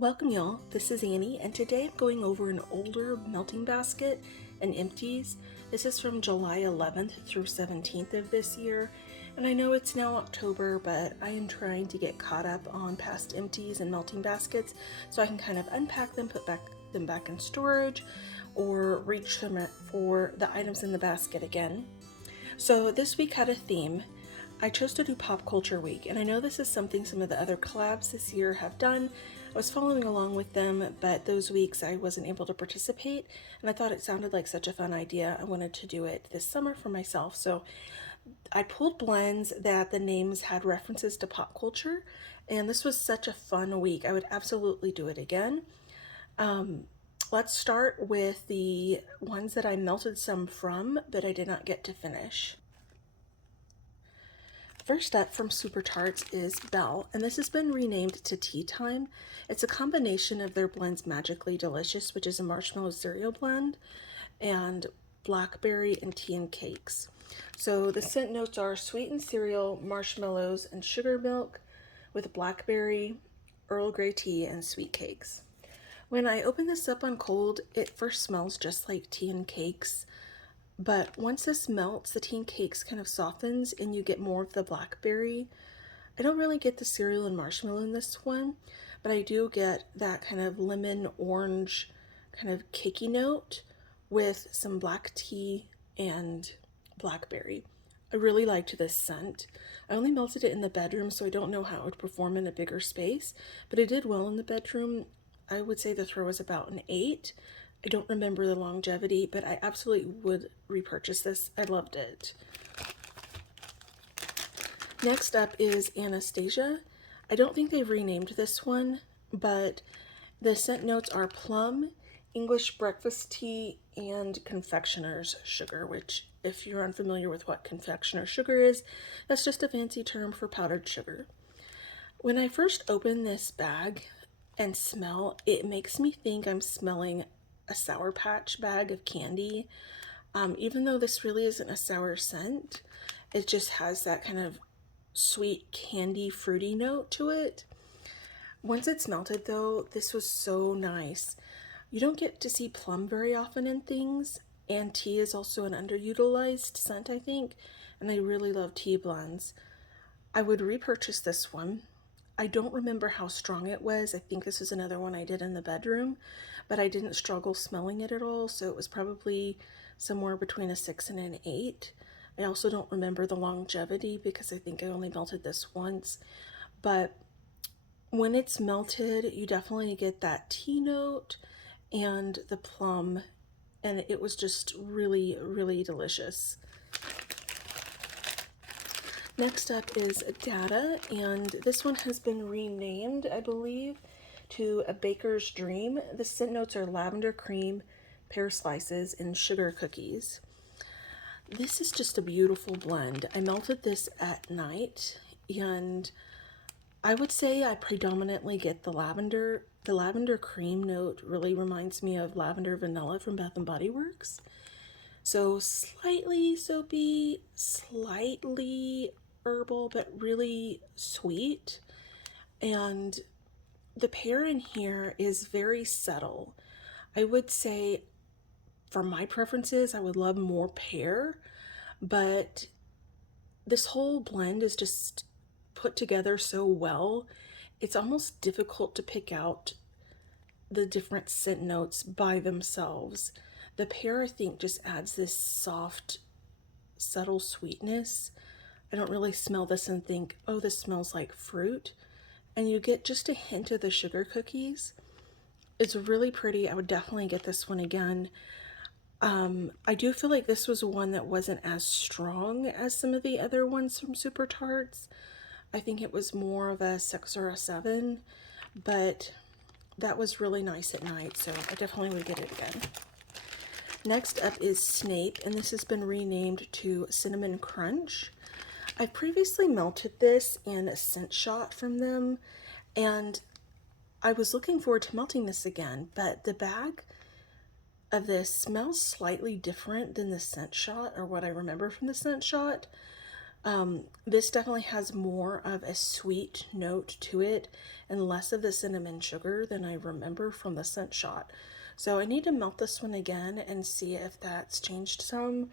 Welcome y'all, this is Annie, and today I'm going over an older melting basket and Empties. This is from July 11th through 17th of this year, and I know it's now October, but I am trying to get caught up on past Empties and melting baskets so I can kind of unpack them, put them back in storage, or reach them for the items in the basket again. So this week had a theme. I chose to do Pop Culture Week, and I know this is something some of the other collabs this year have done. I was following along with them, but those weeks I wasn't able to participate, and I thought it sounded like such a fun idea. I wanted to do it this summer for myself, so I pulled blends that the names had references to pop culture, and this was such a fun week. I would absolutely do it again. Let's start with the ones that I melted some from, but I did not get to finish. First up from Super Tarts is Belle, and this has been renamed to Tea Time. It's a combination of their blends Magically Delicious, which is a marshmallow cereal blend, and blackberry and tea and cakes. So the scent notes are sweetened cereal, marshmallows, and sugar milk with blackberry, Earl Grey tea, and sweet cakes. When I open this up on cold, it first smells just like tea and cakes. But once this melts, the tea and cakes kind of softens and you get more of the blackberry. I don't really get the cereal and marshmallow in this one, but I do get that kind of lemon orange kind of cakey note with some black tea and blackberry. I really liked this scent. I only melted it in the bedroom, so I don't know how it would perform in a bigger space, but it did well in the bedroom. I would say the throw was about an 8. I don't remember the longevity, but I absolutely would repurchase this. I loved it. Next up is Anastasia. I don't think they've renamed this one, but the scent notes are plum, English breakfast tea, and confectioner's sugar, which if you're unfamiliar with what confectioner's sugar is, that's just a fancy term for powdered sugar. When I first open this bag and smell, it makes me think I'm smelling a Sour Patch bag of candy. Even though this really isn't a sour scent, it just has that kind of sweet candy fruity note to it. Once it's melted though, this was so nice. You don't get to see plum very often in things, and tea is also an underutilized scent, I think, and I really love tea blends. I would repurchase this one. I don't remember how strong it was. I think this is another one I did in the bedroom, but I didn't struggle smelling it at all, so it was probably somewhere between a 6 and an 8. I also don't remember the longevity because I think I only melted this once, but when it's melted, you definitely get that tea note and the plum, and it was just really, really delicious. Next up is Data, and this one has been renamed, I believe, to A Baker's Dream. The scent notes are lavender cream, pear slices, and sugar cookies. This is just a beautiful blend. I melted this at night, and I would say I predominantly get the lavender. The lavender cream note really reminds me of lavender vanilla from Bath & Body Works. So slightly soapy, slightly herbal, but really sweet. And the pear in here is very subtle. I would say for my preferences, I would love more pear, but this whole blend is just put together so well. It's almost difficult to pick out the different scent notes by themselves. The pear, I think, just adds this soft, subtle sweetness. I don't really smell this and think, oh, this smells like fruit. And you get just a hint of the sugar cookies. It's really pretty. I would definitely get this one again. I do feel like this was one that wasn't as strong as some of the other ones from Super Tarts. I think it was more of a 6 or a 7, but that was really nice at night, so I definitely would get it again. Next up is Snape, and this has been renamed to Cinnamon Crunch. I previously melted this in a scent shot from them, and I was looking forward to melting this again, but the bag of this smells slightly different than the scent shot, or what I remember from the scent shot. This definitely has more of a sweet note to it and less of the cinnamon sugar than I remember from the scent shot. So I need to melt this one again and see if that's changed some.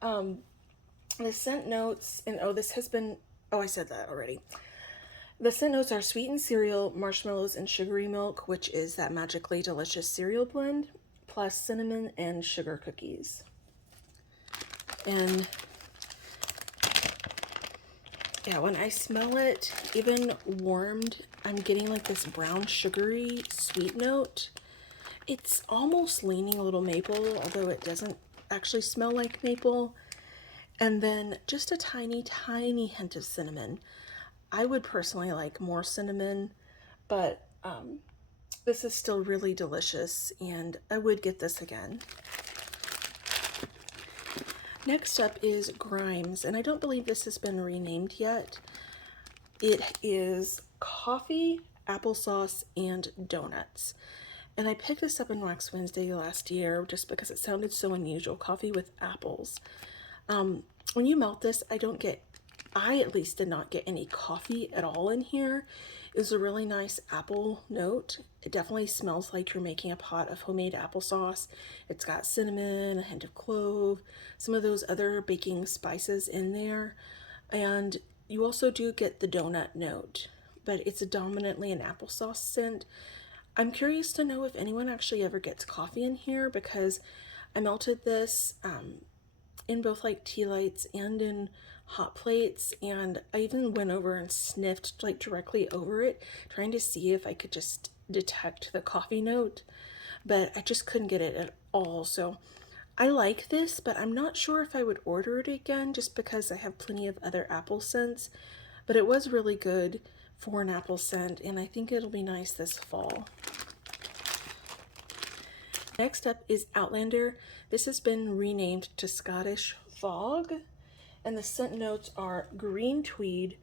The scent notes, and oh, this has been, oh, I said that already. The scent notes are sweetened cereal, marshmallows, and sugary milk, which is that magically delicious cereal blend, plus cinnamon and sugar cookies. And yeah, when I smell it, even warmed, I'm getting like this brown sugary sweet note. It's almost leaning a little maple, although it doesn't actually smell like maple. And then just a tiny, tiny hint of cinnamon. I would personally like more cinnamon, but this is still really delicious and I would get this again. Next up is Grimes, and I don't believe this has been renamed yet. It is coffee, applesauce, and donuts. And I picked this up on Wax Wednesday last year just because it sounded so unusual, coffee with apples. When you melt this, I at least did not get any coffee at all in here. It was a really nice apple note. It definitely smells like you're making a pot of homemade applesauce. It's got cinnamon, a hint of clove, some of those other baking spices in there. And you also do get the donut note, but it's dominantly an applesauce scent. I'm curious to know if anyone actually ever gets coffee in here because I melted this in both like tea lights and in hot plates, and I even went over and sniffed like directly over it trying to see if I could just detect the coffee note, but I just couldn't get it at all. So I like this, but I'm not sure if I would order it again just because I have plenty of other apple scents, but it was really good for an apple scent and I think it'll be nice this fall. Next up is Outlander. This has been renamed to Scottish Fog, and the scent notes are green tweed,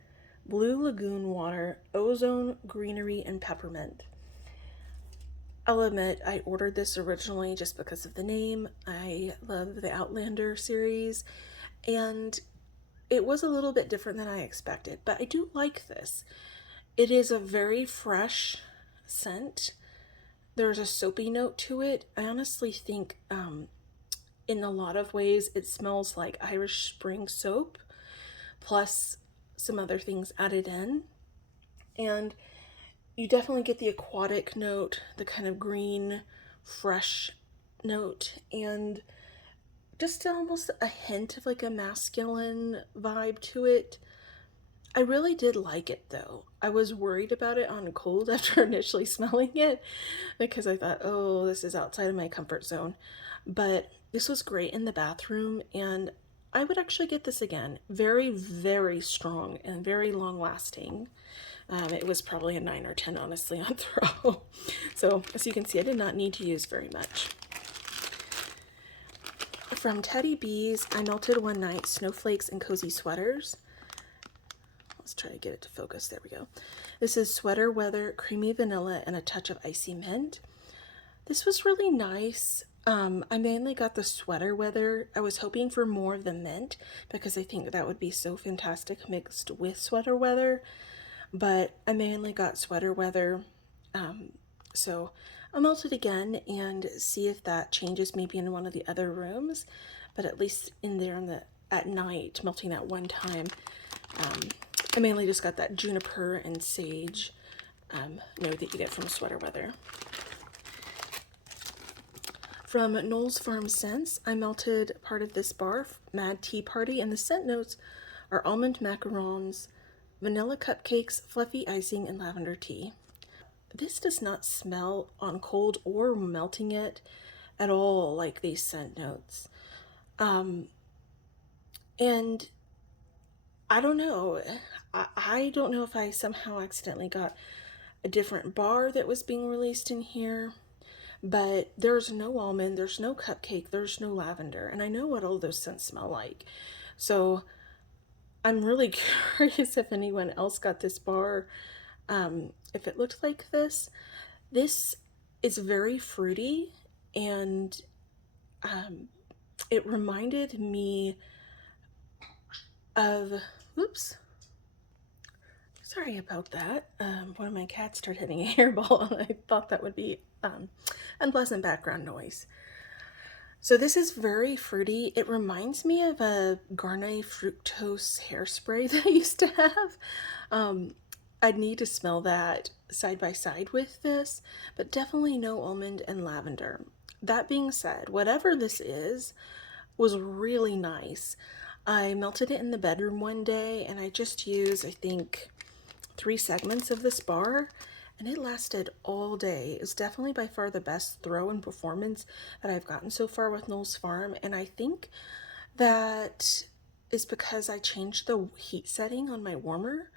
blue lagoon water, ozone, greenery, and peppermint. I'll admit I ordered this originally just because of the name. I love the Outlander series, and it was a little bit different than I expected, but I do like this. It is a very fresh scent. There's a soapy note to it. I honestly think in a lot of ways it smells like Irish Spring soap plus some other things added in. And you definitely get the aquatic note, the kind of green, fresh note, and just almost a hint of like a masculine vibe to it. I really did like it though. I was worried about it on cold after initially smelling it because I thought, oh, this is outside of my comfort zone. But this was great in the bathroom and I would actually get this again. Very, very strong and very long lasting. It was probably a 9 or 10 honestly on throw. So as you can see, I did not need to use very much. From Teddy Bees, I melted one night snowflakes and cozy sweaters. Let's try to get it to focus. There we go. This is Sweater Weather, creamy vanilla, and a touch of icy mint. This was really nice. I mainly got the Sweater Weather. I was hoping for more of the mint because I think that would be so fantastic mixed with Sweater Weather. But I mainly got Sweater Weather. So I'll melt it again and see if that changes maybe in one of the other rooms. But at least in there at night, melting that one time, I mainly just got that juniper and sage note that you get from Sweater Weather. From Knoll's Farm Scents, I melted part of this bar, Mad Tea Party, and the scent notes are almond macarons, vanilla cupcakes, fluffy icing, and lavender tea. This does not smell on cold or melting it at all like these scent notes. And I don't know. I don't know if I somehow accidentally got a different bar that was being released in here, but there's no almond, there's no cupcake, there's no lavender, and I know what all those scents smell like. So I'm really curious if anyone else got this bar, if it looked like this. This is very fruity, and it reminded me of Oops. Sorry about that. One of my cats started hitting a hairball, and I thought that would be unpleasant background noise. So this is very fruity. It reminds me of a Garnier Fructose hairspray that I used to have. I'd need to smell that side by side with this, but definitely no almond and lavender. That being said, whatever this is was really nice. I melted it in the bedroom one day and I just used, I think, 3 segments of this bar, and it lasted all day. It was definitely by far the best throw and performance that I've gotten so far with Knowles Farm, and I think that is because I changed the heat setting on my warmer.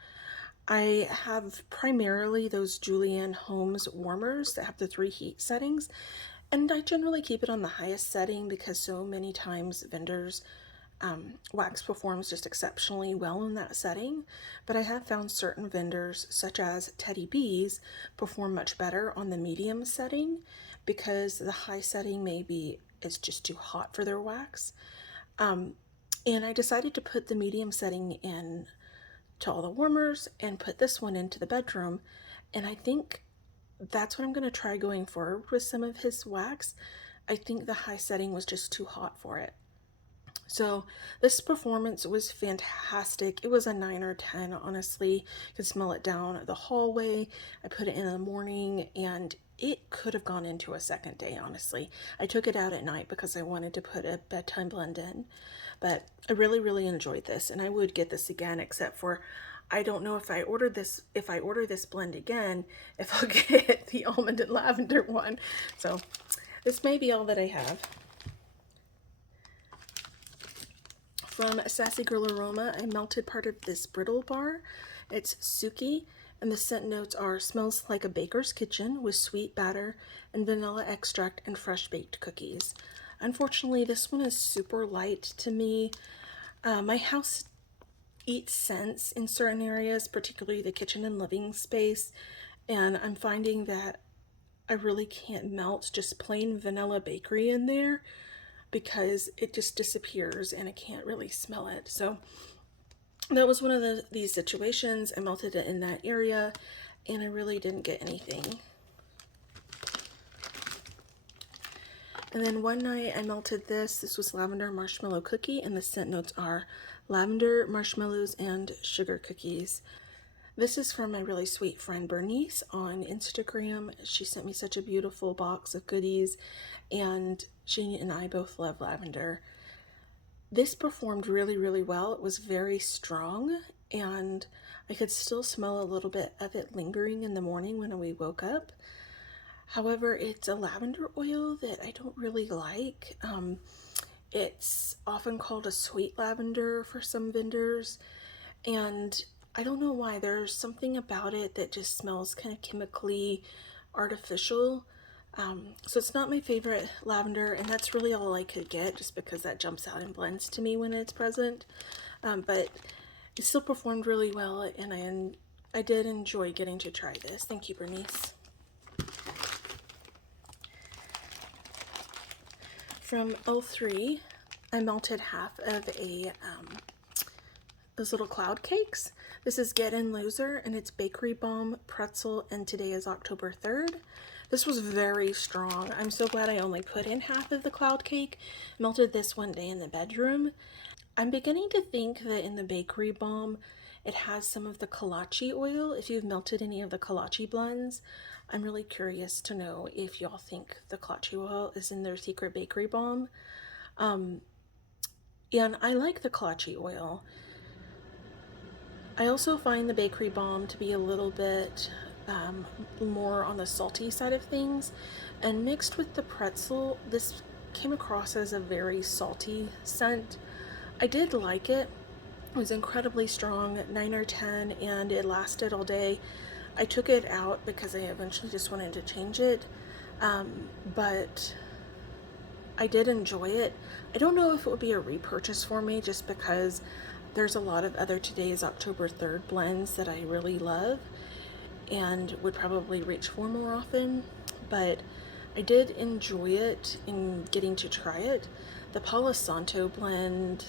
I have primarily those Julianne Homes warmers that have the 3 heat settings, and I generally keep it on the highest setting because so many times vendors wax performs just exceptionally well in that setting, but I have found certain vendors, such as Teddy B's, perform much better on the medium setting because the high setting maybe is just too hot for their wax. And I decided to put the medium setting in to all the warmers and put this one into the bedroom, and I think that's what I'm going to try going forward with some of his wax. I think the high setting was just too hot for it. So this performance was fantastic. It was a 9 or 10, honestly. You could smell it down the hallway. I put it in the morning and it could have gone into a second day, honestly. I took it out at night because I wanted to put a bedtime blend in. But I really, really enjoyed this, and I would get this again, except for I don't know if I order this blend again, if I'll get the almond and lavender one. So this may be all that I have. From Sassy Girl Aroma, I melted part of this brittle bar. It's Suki, and the scent notes are smells like a baker's kitchen with sweet batter and vanilla extract and fresh baked cookies. Unfortunately, this one is super light to me. My house eats scents in certain areas, particularly the kitchen and living space, and I'm finding that I really can't melt just plain vanilla bakery in there because it just disappears and I can't really smell it. So that was one of these situations. I melted it in that area and I really didn't get anything. And then one night I melted this. This was lavender marshmallow cookie, and the scent notes are lavender, marshmallows, and sugar cookies. This is from my really sweet friend Bernice on Instagram. She sent me such a beautiful box of goodies, and she and I both love lavender. This performed really, really well. It was very strong, and I could still smell a little bit of it lingering in the morning when we woke up. However, it's a lavender oil that I don't really like. It's often called a sweet lavender for some vendors, and I don't know why. There's something about it that just smells kind of chemically artificial. So it's not my favorite lavender, and that's really all I could get just because that jumps out and blends to me when it's present. But it still performed really well, and I did enjoy getting to try this. Thank you, Bernice. From O3, I melted half of those little cloud cakes. This is Get In Loser, and it's bakery bomb, pretzel, and today is October 3rd. This was very strong. I'm so glad I only put in half of the cloud cake. Melted this one day in the bedroom. I'm beginning to think that in the bakery bomb, it has some of the kolache oil. If you've melted any of the kolache blends, I'm really curious to know if y'all think the kolache oil is in their secret bakery bomb. And I like the kolache oil. I also find the bakery bomb to be a little bit more on the salty side of things, and mixed with the pretzel, this came across as a very salty scent. I did like it. It was incredibly strong, 9 or 10, and it lasted all day. I took it out because I eventually just wanted to change it, but I did enjoy it. I don't know if it would be a repurchase for me just because there's a lot of other Today's October 3rd blends that I really love and would probably reach for more often, but I did enjoy it in getting to try it. The Palo Santo blend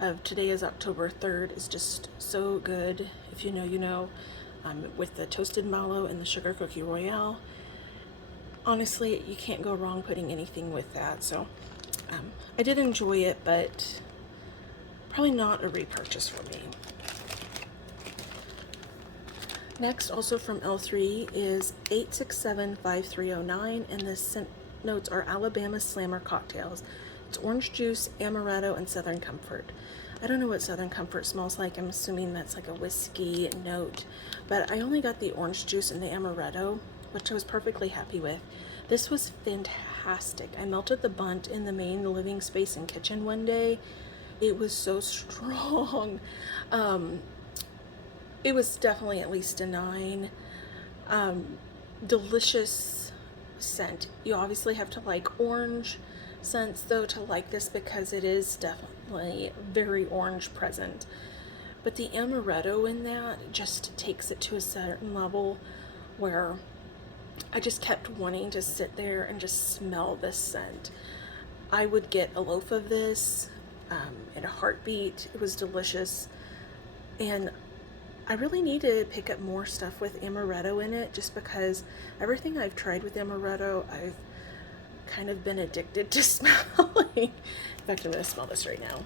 of Today is October 3rd is just so good. If you know, you know. With the toasted mallow and the sugar cookie royale. Honestly, you can't go wrong putting anything with that. So I did enjoy it, but probably not a repurchase for me. Next, also from L3, is 8675309, and the scent notes are Alabama Slammer cocktails. It's orange juice, amaretto, and Southern Comfort. I don't know what Southern Comfort smells like. I'm assuming that's like a whiskey note, but I only got the orange juice and the amaretto, which I was perfectly happy with. This was fantastic. I melted the bunt in the main living space and kitchen one day. It was so strong. It was definitely at least a 9. Delicious scent. You obviously have to like orange scents though to like this, because it is definitely very orange present. But the amaretto in that just takes it to a certain level where I just kept wanting to sit there and just smell this scent. I would get a loaf of this in a heartbeat. It was delicious. And I really need to pick up more stuff with amaretto in it, just because everything I've tried with amaretto, I've kind of been addicted to smelling. In fact, I'm going to smell this right now.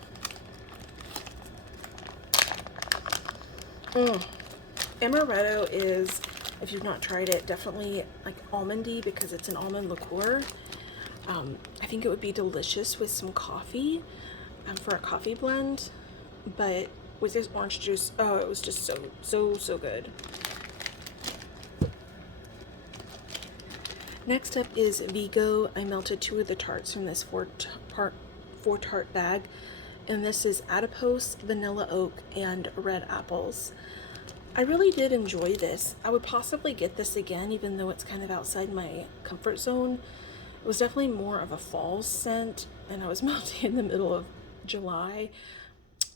Amaretto is, if you've not tried it, definitely like almondy, because it's an almond liqueur. I think it would be delicious with some coffee for a coffee blend, but with this orange juice, oh, it was just so good. Next up is Vigo. I melted 2 of the tarts from this four tart bag, and this is Adipose, Vanilla Oak, and Red Apples. I really did enjoy this. I would possibly get this again, even though it's kind of outside my comfort zone. It was definitely more of a fall scent, and I was melting in the middle of July.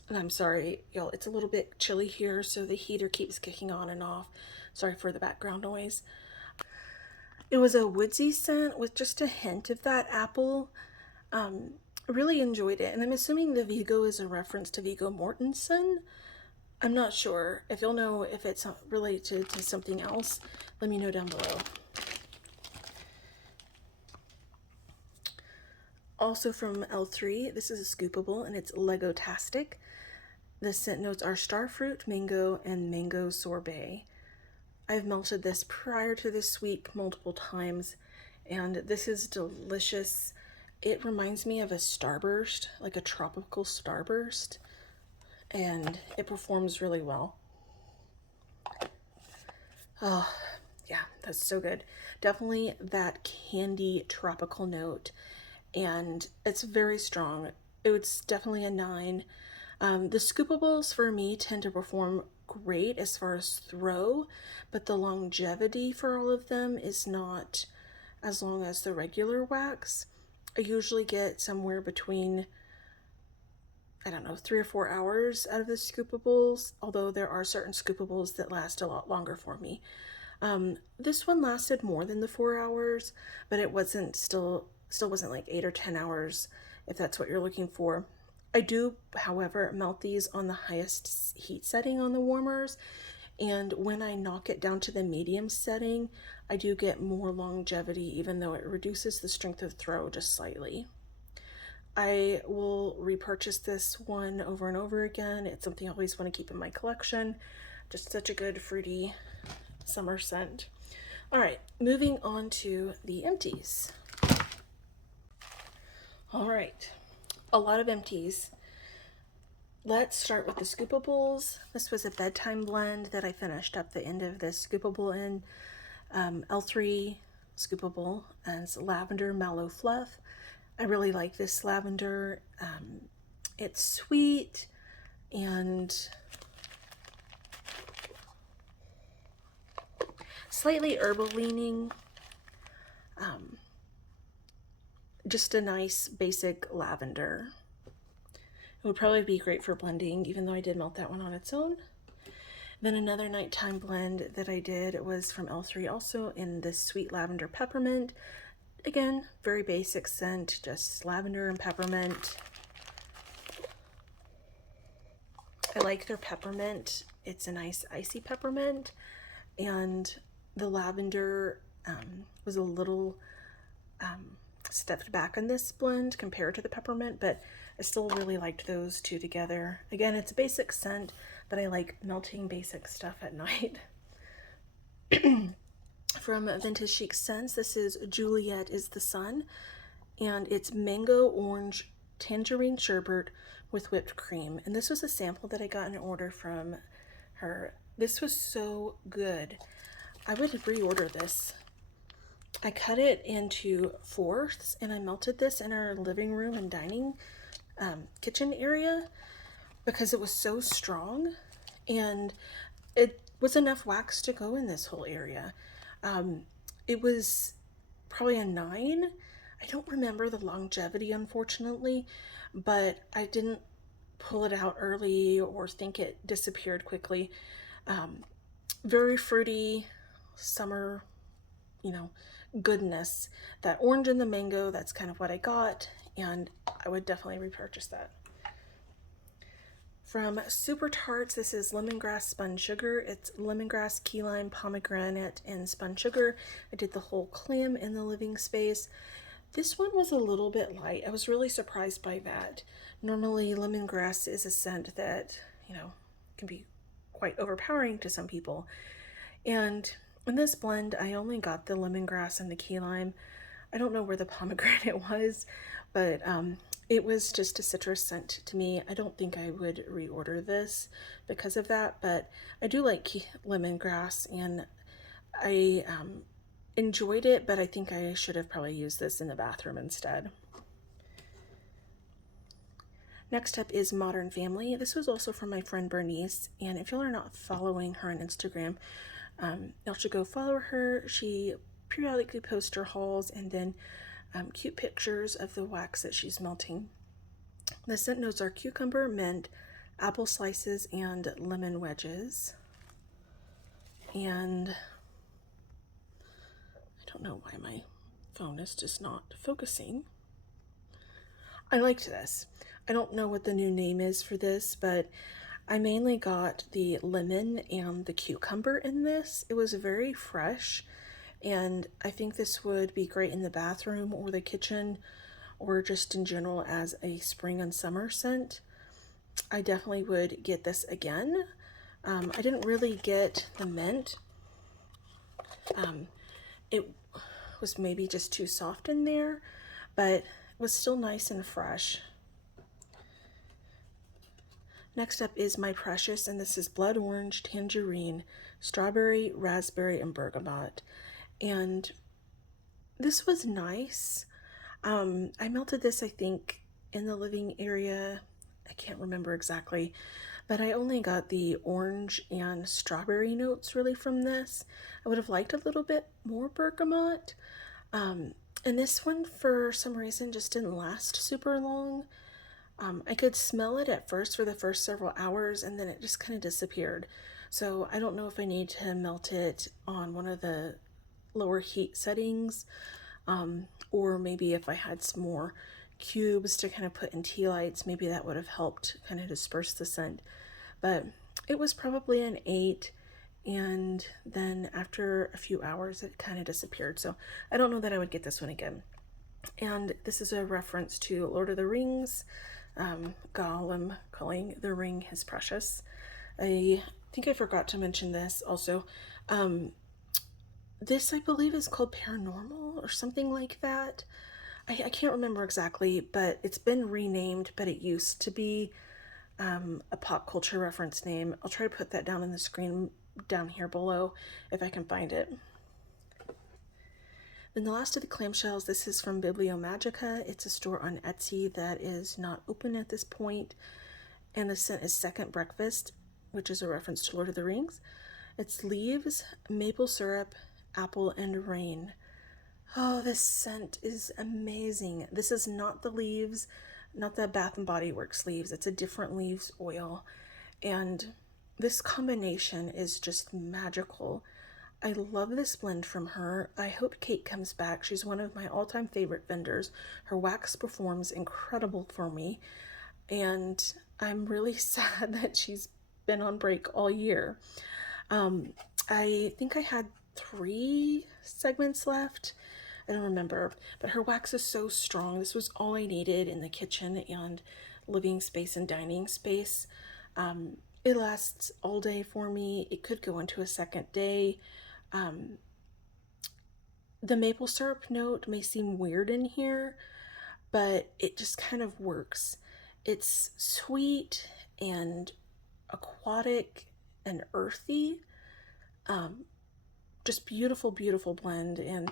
And I'm sorry, y'all, it's a little bit chilly here, so the heater keeps kicking on and off. Sorry for the background noise. It was a woodsy scent with just a hint of that apple. Really enjoyed it, and I'm assuming the Vigo is a reference to Viggo Mortensen. I'm not sure. If you'll know if it's related to something else, let me know down below. Also from L3, this is a scoopable, and it's Lego-tastic. The scent notes are starfruit, mango, and mango sorbet. I've melted this prior to this week multiple times, and this is delicious. It reminds me of a starburst, like a tropical starburst, and it performs really well. Oh, yeah, that's so good. Definitely that candy tropical note, and it's very strong. It's definitely a 9. The scoopables for me tend to perform great as far as throw, but the longevity for all of them is not as long as the regular wax. I usually get somewhere between, I don't know, 3 or 4 hours out of the scoopables, although there are certain scoopables that last a lot longer for me. This one lasted more than the 4 hours, but it wasn't still wasn't like 8 or 10 hours if that's what you're looking for. I do, however, melt these on the highest heat setting on the warmers, and when I knock it down to the medium setting, I do get more longevity, even though it reduces the strength of throw just slightly. I will repurchase this one over and over again. It's something I always want to keep in my collection. Just such a good fruity summer scent. All right, moving on to the Empties. All right, a lot of Empties. Let's start with the scoopables. This was a bedtime blend that I finished up the end of this scoopable in. L3 scoopable as lavender mallow fluff. I really like this lavender. It's sweet and slightly herbal leaning. Just a nice basic lavender. It would probably be great for blending, even though I did melt that one on its own. Then another nighttime blend that I did was from L3, also in this sweet lavender peppermint. Again, very basic scent, just lavender and peppermint. I like their peppermint. It's a nice icy peppermint, and the lavender was a little stepped back in this blend compared to the peppermint, but I still really liked those two together. Again, it's a basic scent, but I like melting basic stuff at night. From Vintage Chic Scents, this is Juliet is the Sun, and it's mango orange tangerine sherbet with whipped cream. And this was a sample that I got in an order from her. This was so good. I would reorder this. I cut it into fourths and I melted this in our living room and dining kitchen area because it was so strong, and it was enough wax to go in this whole area. It was probably a 9. I don't remember the longevity, unfortunately, but I didn't pull it out early or think it disappeared quickly. Very fruity, summer, goodness. That orange and the mango, that's kind of what I got, and I would definitely repurchase that. From Super Tarts, this is lemongrass spun sugar. It's lemongrass, key lime, pomegranate, and spun sugar. I did the whole clam in the living space. This one was a little bit light. I was really surprised by that. Normally, lemongrass is a scent that, can be quite overpowering to some people. And in this blend, I only got the lemongrass and the key lime. I don't know where the pomegranate was, but it was just a citrus scent to me. I don't think I would reorder this because of that, but I do like lemongrass, and I enjoyed it, but I think I should have probably used this in the bathroom instead. Next up is Modern Family. This was also from my friend Bernice, and if y'all are not following her on Instagram, y'all should go follow her. She periodically posts her hauls and then cute pictures of the wax that she's melting. The scent notes are cucumber, mint, apple slices, and lemon wedges. And I don't know why my phone is just not focusing. I liked this. I don't know what the new name is for this, but I mainly got the lemon and the cucumber in this. It was very fresh, and I think this would be great in the bathroom or the kitchen or just in general as a spring and summer scent. I definitely would get this again. I didn't really get the mint. It was maybe just too soft in there, but it was still nice and fresh. Next up is My Precious, and this is blood orange, tangerine, strawberry, raspberry, and bergamot. And this was nice. I melted this, I think, in the living area. I can't remember exactly, but I only got the orange and strawberry notes really from this. I would have liked a little bit more bergamot. And this one, for some reason, just didn't last super long. I could smell it at first for the first several hours, and then it just kind of disappeared. So I don't know if I need to melt it on one of the lower heat settings, or maybe if I had some more cubes to kind of put in tea lights, maybe that would have helped kind of disperse the scent. But it was probably an 8, and then after a few hours it kind of disappeared. So I don't know that I would get this one again. And this is a reference to Lord of the Rings, Gollum calling the ring his precious. I think I forgot to mention this also. This, I believe, is called Paranormal or something like that. I can't remember exactly, but it's been renamed, but it used to be a pop culture reference name. I'll try to put that down in the screen down here below if I can find it. Then the last of the clamshells, this is from Bibliomagica. It's a store on Etsy that is not open at this point. And the scent is Second Breakfast, which is a reference to Lord of the Rings. It's leaves, maple syrup, apple, and rain. Oh, this scent is amazing. This is not the leaves, not the Bath and Body Works leaves. It's a different leaves oil. And this combination is just magical. I love this blend from her. I hope Kate comes back. She's one of my all-time favorite vendors. Her wax performs incredible for me. And I'm really sad that she's been on break all year. Um, I think I had 3 segments left. I don't remember, but her wax is so strong. This was all I needed in the kitchen and living space and dining space. It lasts all day for me. It could go into a second day. The maple syrup note may seem weird in here, but it just kind of works. It's sweet and aquatic and earthy. Just beautiful, beautiful blend. And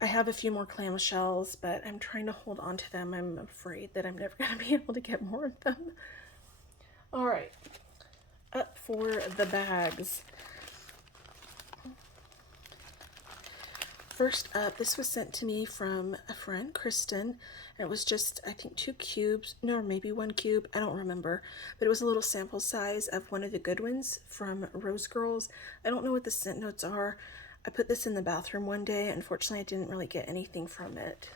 I have a few more clamshells, but I'm trying to hold on to them. I'm afraid that I'm never going to be able to get more of them. All right, up for the bags. First up, this was sent to me from a friend, Kristen. It was just, I think, 2 cubes, no, maybe 1 cube, I don't remember. But it was a little sample size of one of the good ones from Rose Girls. I don't know what the scent notes are. I put this in the bathroom one day. Unfortunately, I didn't really get anything from it.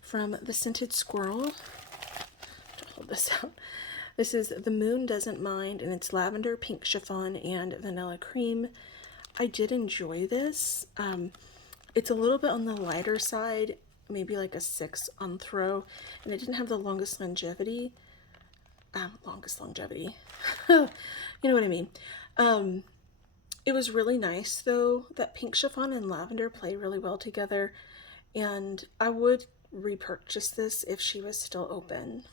From the Scented Squirrel, I'll hold this out. This is The Moon Doesn't Mind, and it's lavender, pink chiffon, and vanilla cream. I did enjoy this. It's a little bit on the lighter side, maybe like a 6 on throw, and it didn't have the longest longevity. You know what I mean. It was really nice though. That pink chiffon and lavender play really well together, and I would repurchase this if she was still open.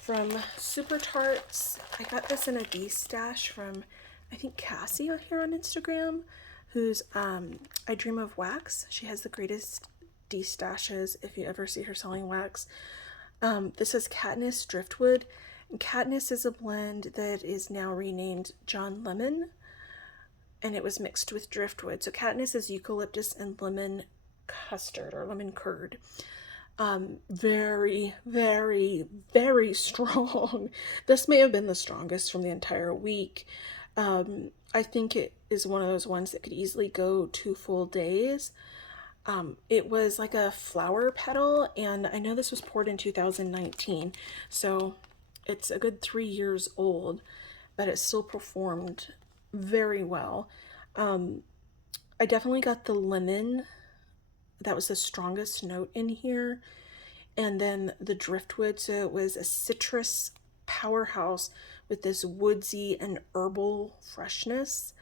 From Super Tarts, I got this in a D-stash from, I think, Cassie here on Instagram, who's I Dream of Wax. She has the greatest D-stashes if you ever see her selling wax. This is Katniss Driftwood. And Katniss is a blend that is now renamed John Lemon, and it was mixed with Driftwood. So Katniss is eucalyptus and lemon custard or lemon curd. Very, very, very strong. This may have been the strongest from the entire week. I think it is one of those ones that could easily go 2 full days. It was like a flower petal, and I know this was poured in 2019, so it's a good 3 years old, but it still performed very well. I definitely got the lemon. That was the strongest note in here. And then the driftwood, so it was a citrus powerhouse with this woodsy and herbal freshness.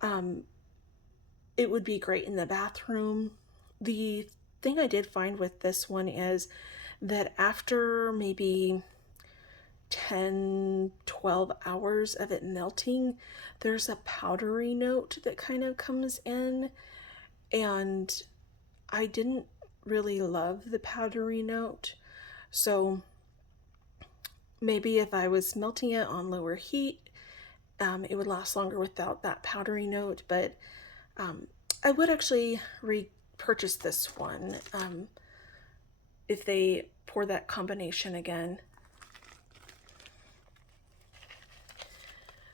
It would be great in the bathroom. The thing I did find with this one is that after maybe 10, 12 hours of it melting, there's a powdery note that kind of comes in, and I didn't really love the powdery note. So maybe if I was melting it on lower heat, it would last longer without that powdery note, but I would actually repurchase this one if they pour that combination again.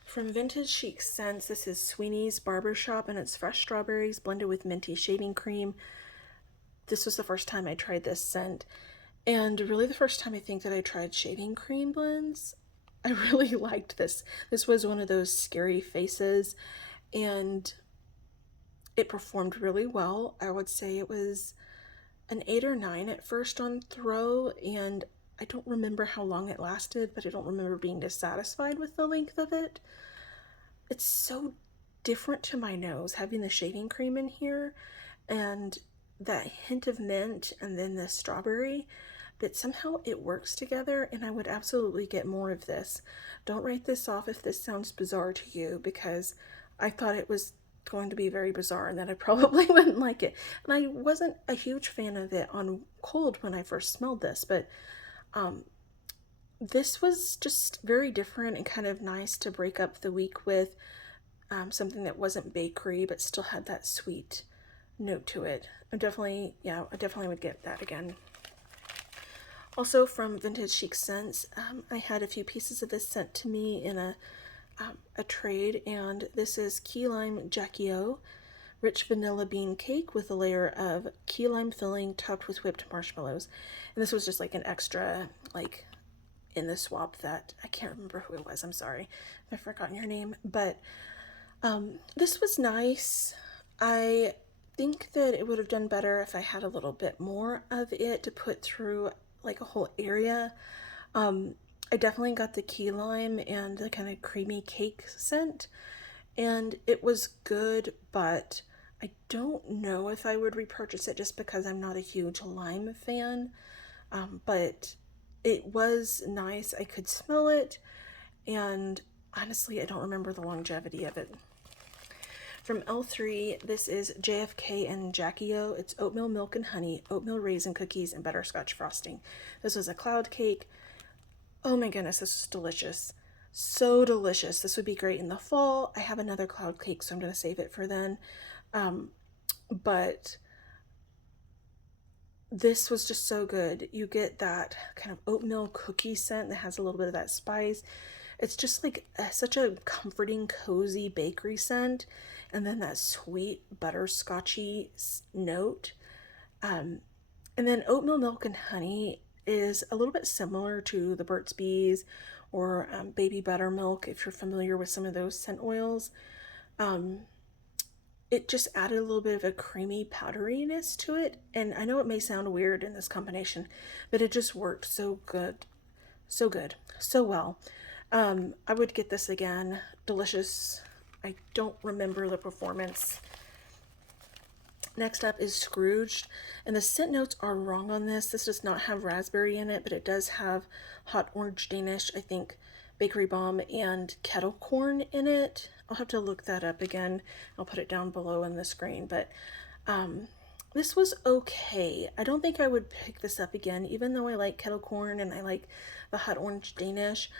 From Vintage Chic Scents, this is Sweeney's Barbershop, and it's fresh strawberries blended with minty shaving cream. This was the first time I tried this scent, and really the first time I think that I tried shaving cream blends. I really liked this. This was one of those scary faces, and it performed really well. I would say it was an 8 or 9 at first on throw, and I don't remember how long it lasted, but I don't remember being dissatisfied with the length of it. It's so different to my nose having the shaving cream in here and that hint of mint and then the strawberry, but somehow it works together, and I would absolutely get more of this. Don't write this off if this sounds bizarre to you, because I thought it was going to be very bizarre and that I probably wouldn't like it. And I wasn't a huge fan of it on cold when I first smelled this, but this was just very different and kind of nice to break up the week with. Something that wasn't bakery but still had that sweet note to it. I definitely would get that again. Also from Vintage Chic Scents, I had a few pieces of this sent to me in a trade, and this is Key Lime Jackie O, rich vanilla bean cake with a layer of key lime filling topped with whipped marshmallows. And this was just like an extra, like in the swap that I can't remember who it was. I'm sorry, I've forgotten your name, but this was nice. I think that it would have done better if I had a little bit more of it to put through like a whole area. I definitely got the key lime and the kind of creamy cake scent, and it was good, but I don't know if I would repurchase it just because I'm not a huge lime fan. But it was nice. I could smell it, and honestly, I don't remember the longevity of it. From L3, this is JFK and Jackie O. It's oatmeal milk and honey, oatmeal raisin cookies, and butterscotch frosting. This was a cloud cake. Oh my goodness, this is delicious. So delicious. This would be great in the fall. I have another cloud cake, so I'm going to save it for then. But this was just so good. You get that kind of oatmeal cookie scent that has a little bit of that spice. It's just like such a comforting, cozy bakery scent. And then that sweet butterscotchy note. And then oatmeal milk and honey is a little bit similar to the Burt's Bees or baby buttermilk, if you're familiar with some of those scent oils. It just added a little bit of a creamy powderiness to it. And I know it may sound weird in this combination, but it just worked so good. So good. So well. I would get this again. Delicious. I don't remember the performance. Next up is Scrooged, and the scent notes are wrong on this. This does not have raspberry in it, but it does have hot orange Danish, I think, bakery bomb, and kettle corn in it. I'll have to look that up again. I'll put it down below in the screen, but this was okay. I don't think I would pick this up again, even though I like kettle corn and I like the hot orange Danish.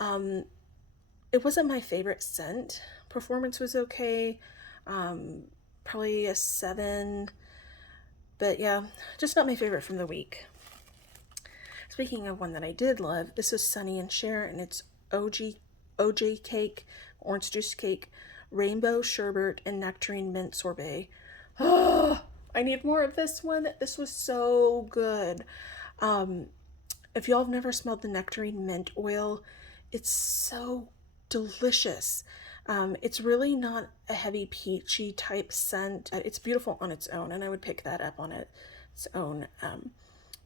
It wasn't my favorite scent. Performance was okay. Probably a 7, but yeah, just not my favorite from the week. Speaking of one that I did love, this is Sonny and Cher, and it's OJ cake, orange juice cake, rainbow sherbet, and nectarine mint sorbet. Oh, I need more of this one. This was so good. If y'all have never smelled the nectarine mint oil, it's so delicious. It's really not a heavy peachy type scent. It's beautiful on its own, and I would pick that up on its own.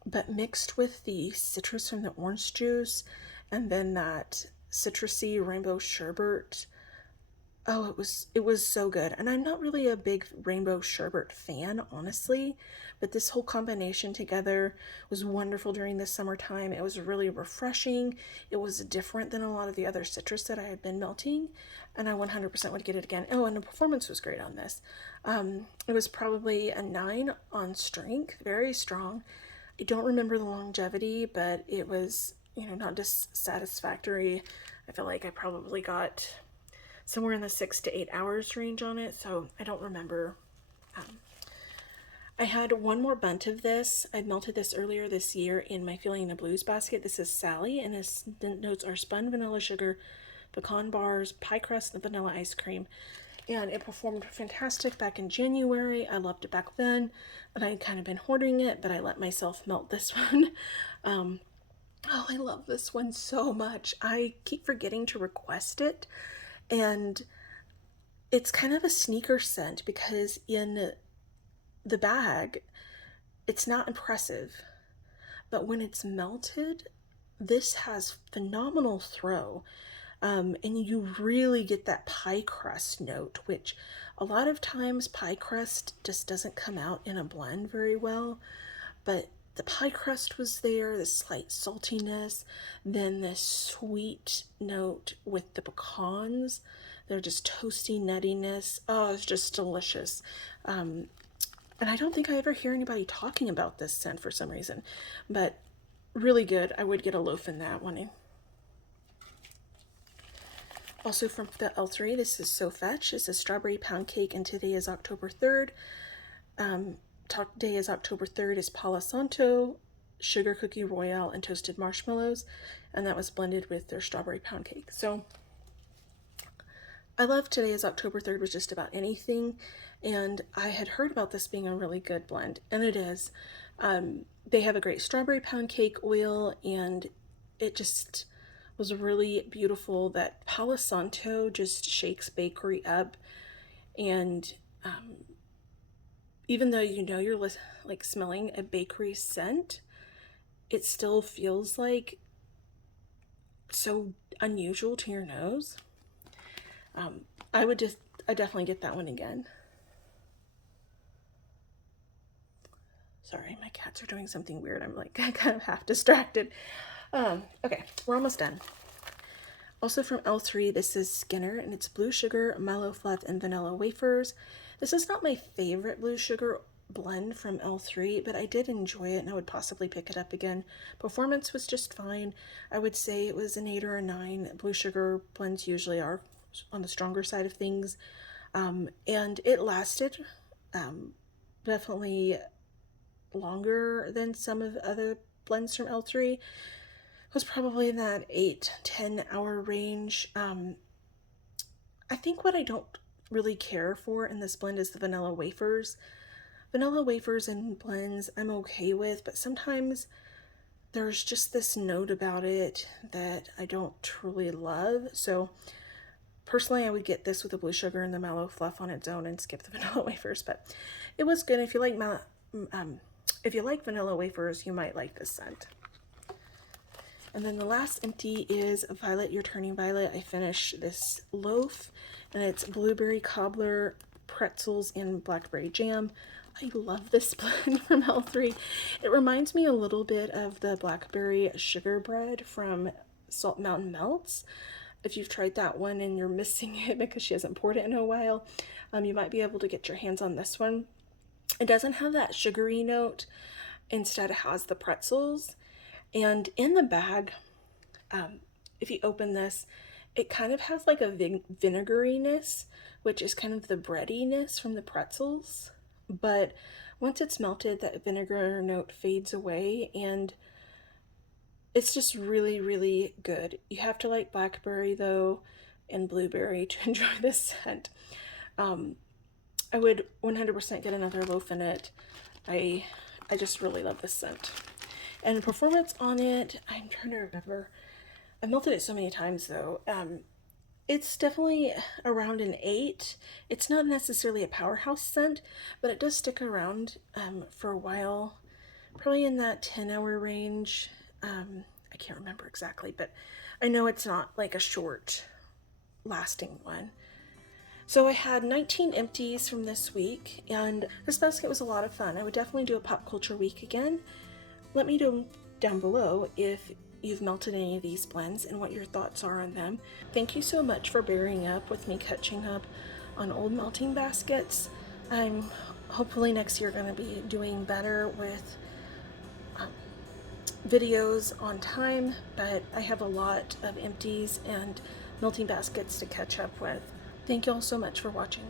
But mixed with the citrus from the orange juice and then that citrusy rainbow sherbet. Oh, it was so good. And I'm not really a big rainbow sherbet fan, honestly, but this whole combination together was wonderful during the summertime. It was really refreshing. It was different than a lot of the other citrus that I had been melting, and I 100% would get it again. Oh, and the performance was great on this. It was probably a 9 on strength, very strong. I don't remember the longevity, but it was, not dissatisfactory. I feel like I probably got somewhere in the 6 to 8 hours range on it, so I don't remember. I had one more bunt of this. I melted this earlier this year in my Feeling the Blues basket. This is Sally, and its notes are spun vanilla sugar, pecan bars, pie crust, and vanilla ice cream. And it performed fantastic back in January. I loved it back then, and I had kind of been hoarding it, but I let myself melt this one. Oh, I love this one so much. I keep forgetting to request it, and it's kind of a sneaker scent because in the bag, it's not impressive, but when it's melted, this has phenomenal throw. And you really get that pie crust note, which a lot of times pie crust just doesn't come out in a blend very well, but the pie crust was there, the slight saltiness, then this sweet note with the pecans. They're just toasty nuttiness. Oh, it's just delicious. And I don't think I ever hear anybody talking about this scent for some reason, but really good. I would get a loaf in that one. Also from the L3, this is So Fetch. It's a strawberry pound cake, and today is October 3rd. Today is October 3rd is Palo Santo, sugar cookie royale, and toasted marshmallows, and that was blended with their strawberry pound cake. So I love Today is October 3rd was just about anything, and I had heard about this being a really good blend, and it is. They have a great strawberry pound cake oil, and it just was really beautiful. That Palo Santo just shakes bakery up, and even though you know you're like smelling a bakery scent, it still feels like so unusual to your nose. I would just, I definitely get that one again. Sorry, my cats are doing something weird. I'm like kind of half distracted. Okay, we're almost done. Also from L3, this is Skinner, and it's blue sugar, mallow fluff, and vanilla wafers. This is not my favorite blue sugar blend from L3, but I did enjoy it, and I would possibly pick it up again. Performance was just fine. I would say it was an 8 or a 9. Blue sugar blends usually are on the stronger side of things. And it lasted definitely longer than some of the other blends from L3. It was probably in that 8-10 hour range. I think what I don't really care for in this blend is the vanilla wafers. Vanilla wafers and blends I'm okay with, but sometimes there's just this note about it that I don't truly love. So personally, I would get this with the blue sugar and the mallow fluff on its own and skip the vanilla wafers, but it was good. If you like vanilla wafers, you might like this scent. And then the last empty is Violet, You're Turning Violet. I finished this loaf, and it's blueberry cobbler, pretzels, and blackberry jam. I love this blend from L3. It reminds me a little bit of the blackberry sugar bread from Salt Mountain Melts. If you've tried that one and you're missing it because she hasn't poured it in a while, you might be able to get your hands on this one. It doesn't have that sugary note. Instead, it has the pretzels. And in the bag, if you open this, it kind of has like a vinegariness, which is kind of the breadiness from the pretzels. But once it's melted, that vinegar note fades away, and it's just really, really good. You have to like blackberry, though, and blueberry to enjoy this scent. I would 100% get another loaf in it. I just really love this scent. And the performance on it, I'm trying to remember. I've melted it so many times, though. It's definitely around an 8. It's not necessarily a powerhouse scent, but it does stick around for a while. Probably in that 10-hour range. I can't remember exactly, but I know it's not like a short lasting one. So I had 19 empties from this week, and this basket was a lot of fun. I would definitely do a pop culture week again. Let me know down below if you've melted any of these blends and what your thoughts are on them. Thank you so much for bearing up with me catching up on old melting baskets. I'm hopefully next year going to be doing better with videos on time, but I have a lot of empties and melting baskets to catch up with. Thank you all so much for watching.